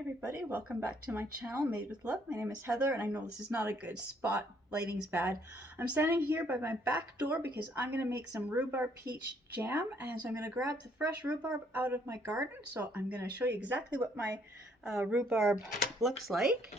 everybody, welcome back to my channel Made with Love. My name is Heather and I know this is not a good spot, lighting's bad. I'm standing here by my back door because I'm going to make some rhubarb peach jam, and so I'm going to grab the fresh rhubarb out of my garden. So I'm going to show you exactly what my rhubarb looks like.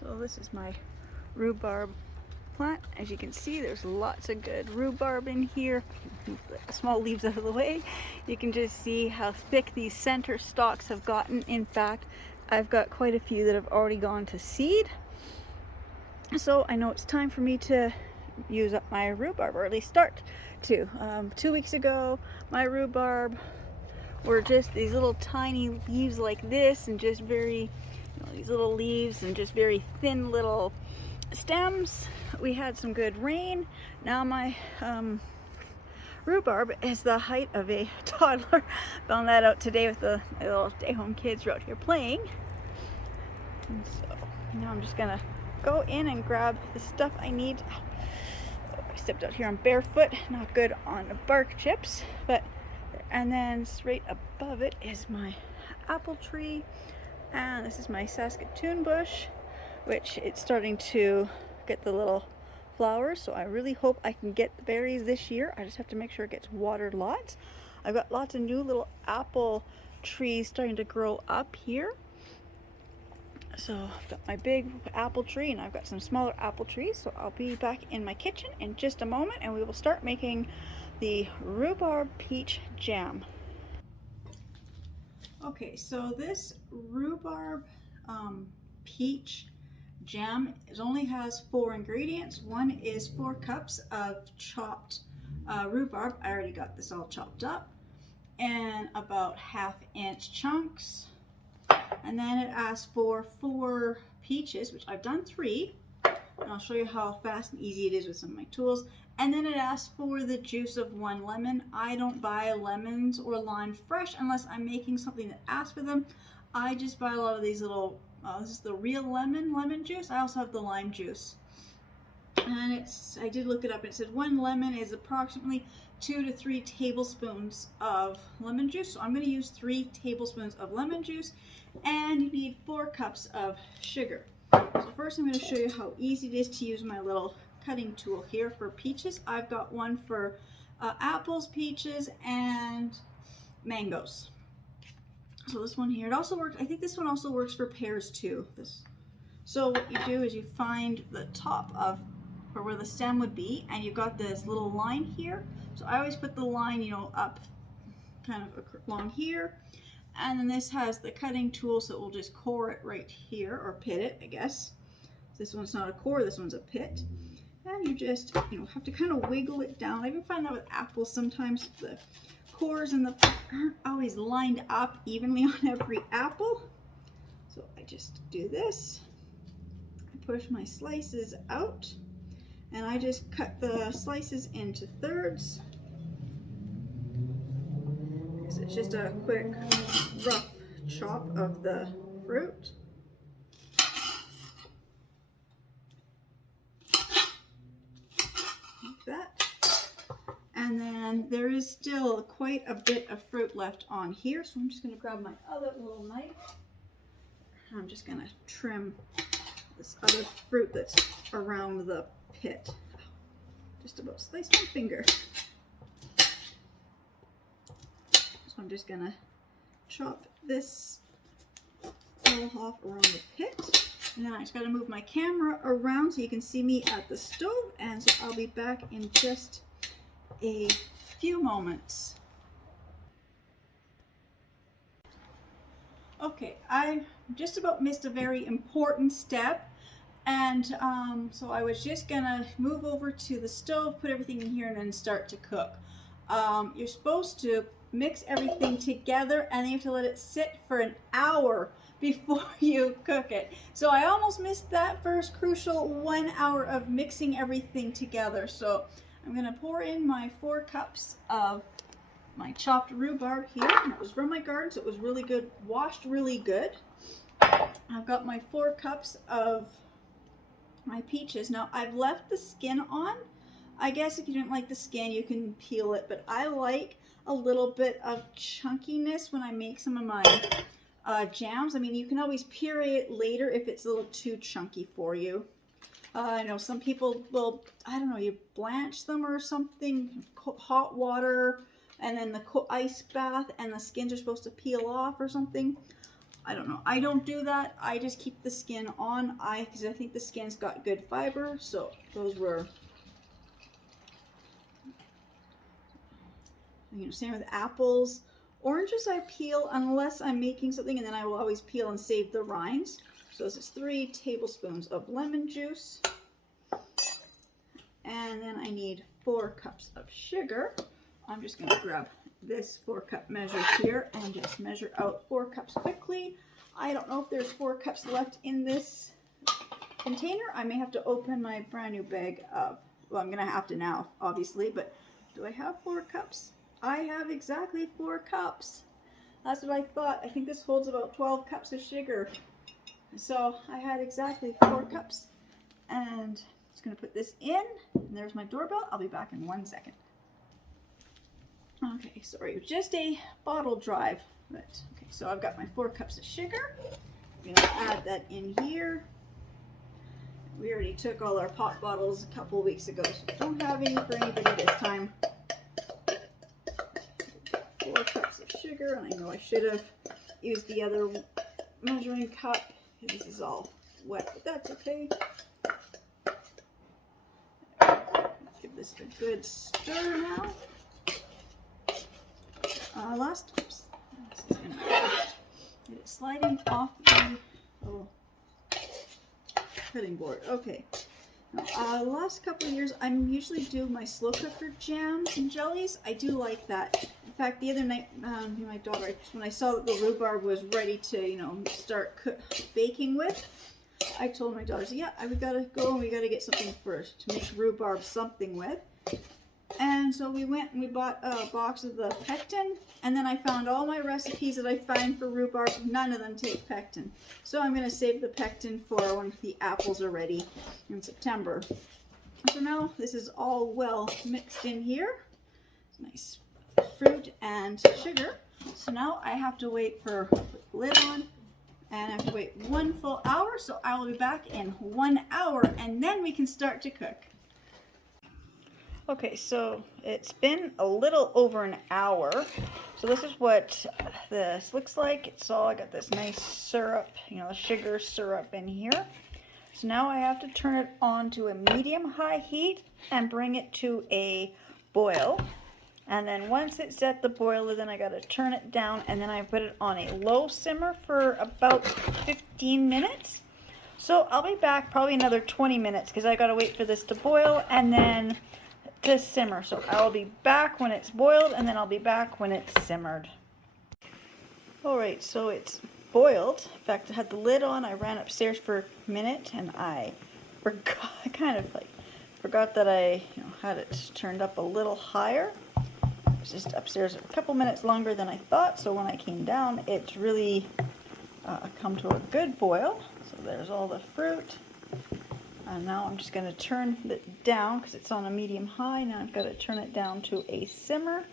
So this is my rhubarb plant. As you can see, there's lots of good rhubarb in here. Move the small leaves out of the way. You can just see how thick these center stalks have gotten. In fact, I've got quite a few that have already gone to seed. So I know it's time for me to use up my rhubarb, or at least start to. 2 weeks ago, my rhubarb were just these little tiny leaves like this, and just very, these little leaves and just very thin little stems. We had some good rain. Now my rhubarb is the height of a toddler. Found that out today with the little stay-home kids were out here playing. And so now I'm just gonna go in and grab the stuff I need. Oh, I stepped out here on barefoot, not good on the bark chips, but and then straight above it is my apple tree, and this is my Saskatoon bush, which it's starting to get the little flowers, so I really hope I can get the berries this year. I just have to make sure it gets watered lots. I've got lots of new little apple trees starting to grow up here. So I've got my big apple tree and I've got some smaller apple trees, so I'll be back in my kitchen in just a moment and we will start making the rhubarb peach jam. Okay, so this rhubarb peach jam, it only has 4 ingredients. One is 4 cups of chopped rhubarb. I already got this all chopped up, and about 1/2 inch chunks. And then it asks for 4 peaches, which I've done 3. And I'll show you how fast and easy it is with some of my tools. And then it asks for the juice of 1 lemon. I don't buy lemons or lime fresh unless I'm making something that asks for them. I just buy a lot of these little, this is the real lemon juice. I also have the lime juice. And I did look it up, and it said 1 lemon is approximately 2 to 3 tablespoons of lemon juice. So I'm going to use 3 tablespoons of lemon juice, and you need 4 cups of sugar. So first I'm going to show you how easy it is to use my little cutting tool here for peaches. I've got one for apples, peaches, and mangoes. So this one here, it also works, I think this one also works for pears too. So what you do is you find the top of, or where the stem would be, and you've got this little line here. So I always put the line, up kind of along here. And then this has the cutting tool, so it will just core it right here, or pit it, I guess. This one's not a core, this one's a pit. And you just, have to kind of wiggle it down. I even find that with apples sometimes the cores and the aren't always lined up evenly on every apple. So I just do this. I push my slices out, and I just cut the slices into thirds. It's just a quick, rough chop of the fruit. Like that. And then there is still quite a bit of fruit left on here, so I'm just going to grab my other little knife. I'm just going to trim this other fruit that's around the pit. Just about slice my finger. So I'm just gonna chop this all off around the pit. And then I just gotta move my camera around so you can see me at the stove. And so I'll be back in just a few moments. Okay, I just about missed a very important step. And so I was just gonna move over to the stove, put everything in here, and then start to cook. You're supposed to mix everything together, and then you have to let it sit for an hour before you cook it. So I almost missed that first crucial 1 hour of mixing everything together. So I'm gonna pour in my 4 cups of my chopped rhubarb here. It was from my garden, so it was really good, washed really good. I've got my 4 cups of my peaches. Now I've left the skin on. I guess if you didn't like the skin, you can peel it, but I like a little bit of chunkiness when I make some of my jams. I mean, you can always puree it later if it's a little too chunky for you. I know some people will, I don't know, you blanch them or something, hot water, and then the ice bath, and the skins are supposed to peel off or something. I don't know. I don't do that. I just keep the skin on, because I think the skin's got good fiber. So those were, you know, same with apples. Oranges I peel unless I'm making something, and then I will always peel and save the rinds. So this is 3 tablespoons of lemon juice. And then I need 4 cups of sugar. I'm just going to grab this 4-cup measure here and just measure out 4 cups quickly. I don't know if there's 4 cups left in this container. I may have to open my brand new bag of, well, I'm going to have to now, obviously, but do I have 4 cups? I have exactly 4 cups. That's what I thought. I think this holds about 12 cups of sugar. So I had exactly 4 cups, and just going to put this in, and there's my doorbell. I'll be back in 1 second. Okay, sorry, just a bottle drive, but okay, so I've got my 4 cups of sugar. I'm going to add that in here. We already took all our pop bottles a couple of weeks ago, so don't have any for anybody this time. 4 cups of sugar, and I know I should have used the other measuring cup. This is all wet, but that's okay. Give this a good stir now. Oops, this is gonna get it sliding off the cutting board. Okay. Now, last couple of years, I'm usually do my slow cooker jams and jellies. I do like that. In fact, the other night, my daughter, when I saw that the rhubarb was ready to, you know, start baking with, I told my daughter, yeah, we gotta go and we gotta get something first to make rhubarb something with. And so we went and we bought a box of the pectin, and then I found all my recipes that I find for rhubarb. None of them take pectin. So I'm going to save the pectin for when the apples are ready in September. So now this is all well mixed in here. Nice fruit and sugar. So now I have to wait for the lid on, and I have to wait 1 full hour. So I will be back in 1 hour, and then we can start to cook. Okay, so it's been a little over an hour. So this is what this looks like. It's all, I got this nice syrup, you know, sugar syrup in here. So now I have to turn it on to a medium-high heat and bring it to a boil. And then once it's at the boiler, then I got to turn it down, and then I put it on a low simmer for about 15 minutes. So I'll be back probably another 20 minutes because I got to wait for this to boil and then to simmer. So I'll be back when it's boiled, and then I'll be back when it's simmered. Alright, so it's boiled. In fact, I had the lid on. I ran upstairs for a minute, and I forgot, forgot that I had it turned up a little higher. I was just upstairs a couple minutes longer than I thought, so when I came down, it's really come to a good boil. So there's all the fruit. And now I'm just going to turn it down because it's on a medium high. Now I've got to turn it down to a simmer.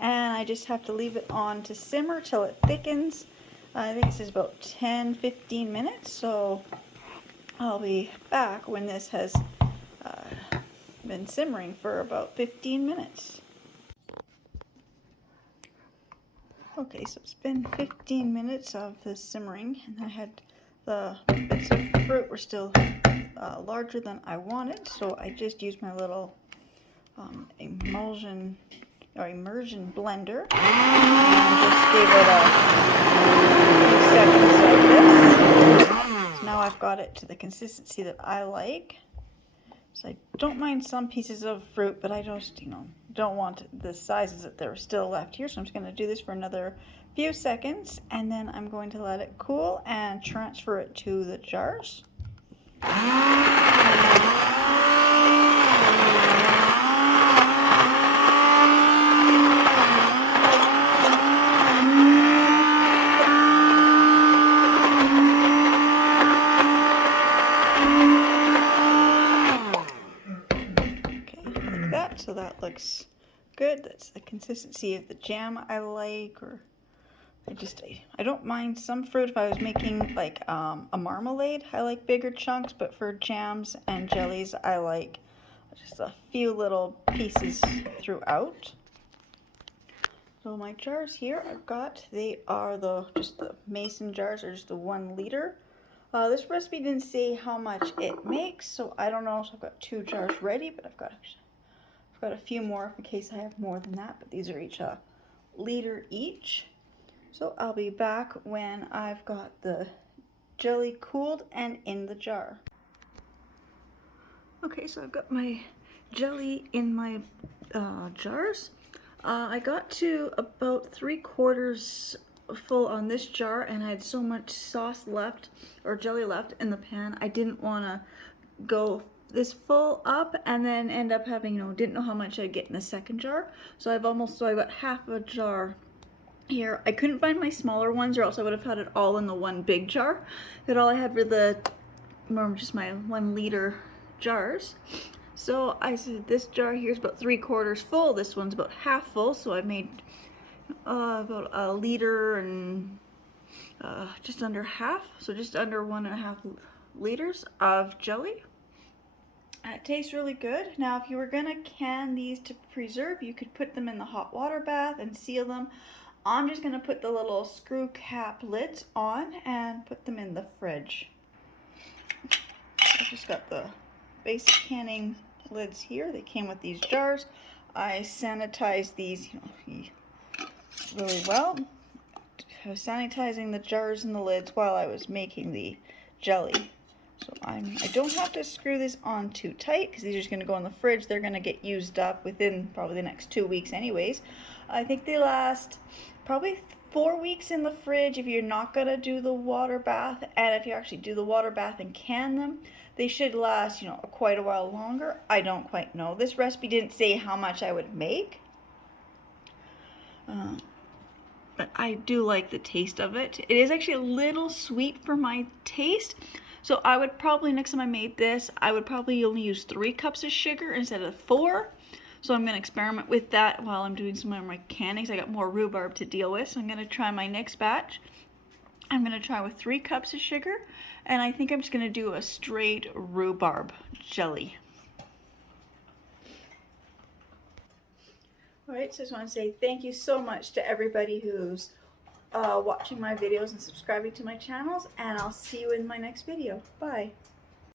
And I just have to leave it on to simmer till it thickens. I think it says about 10-15 minutes. So I'll be back when this has been simmering for about 15 minutes. Okay, so it's been 15 minutes of the simmering, and I had the bits of fruit were still larger than I wanted, so I just used my little immersion blender and just gave it a few seconds like this. So now I've got it to the consistency that I like. So I don't mind some pieces of fruit, but I just, don't want the sizes that there are still left here. So I'm just going to do this for another few seconds, and then I'm going to let it cool and transfer it to the jars. that looks good. That's the consistency of the jam I like, or I don't mind some fruit. If I was making like a marmalade, I like bigger chunks, but for jams and jellies, I like just a few little pieces throughout. So my jars here I've got, they are just the mason jars, or just the 1 liter. This recipe didn't say how much it makes, so I don't know. So I've got 2 jars ready, but I've got a few more in case I have more than that. But these are each a liter each. So I'll be back when I've got the jelly cooled and in the jar. Okay, so I've got my jelly in my jars. I got to about 3/4 full on this jar, and I had so much sauce left, or jelly left in the pan. I didn't want to go this full up and then end up having, didn't know how much I'd get in the second jar. So I got half a jar here. I couldn't find my smaller ones, or else I would have had it all in the one big jar. That all I had were just my 1 liter jars. So I said this jar here is about 3/4 full. This one's about half full. So I made about a liter and just under half. So just under 1.5 liters of jelly. It tastes really good. Now, if you were gonna can these to preserve, you could put them in the hot water bath and seal them. I'm just gonna put the little screw cap lids on and put them in the fridge. I've just got the basic canning lids here. They came with these jars. I sanitized these really well. I was sanitizing the jars and the lids while I was making the jelly. So I don't have to screw this on too tight, because these are just going to go in the fridge. They're going to get used up within probably the next 2 weeks anyways. I think they last probably 4 weeks in the fridge if you're not going to do the water bath. And if you actually do the water bath and can them, they should last, quite a while longer. I don't quite know. This recipe didn't say how much I would make. But I do like the taste of it. It is actually a little sweet for my taste. So I would probably, next time I made this, I would probably only use 3 cups of sugar instead of 4. So I'm going to experiment with that while I'm doing some of my cannings. I got more rhubarb to deal with, so I'm going to try my next batch. I'm going to try with 3 cups of sugar, and I think I'm just going to do a straight rhubarb jelly. Alright, so I just want to say thank you so much to everybody who's watching my videos and subscribing to my channels, and I'll see you in my next video. Bye!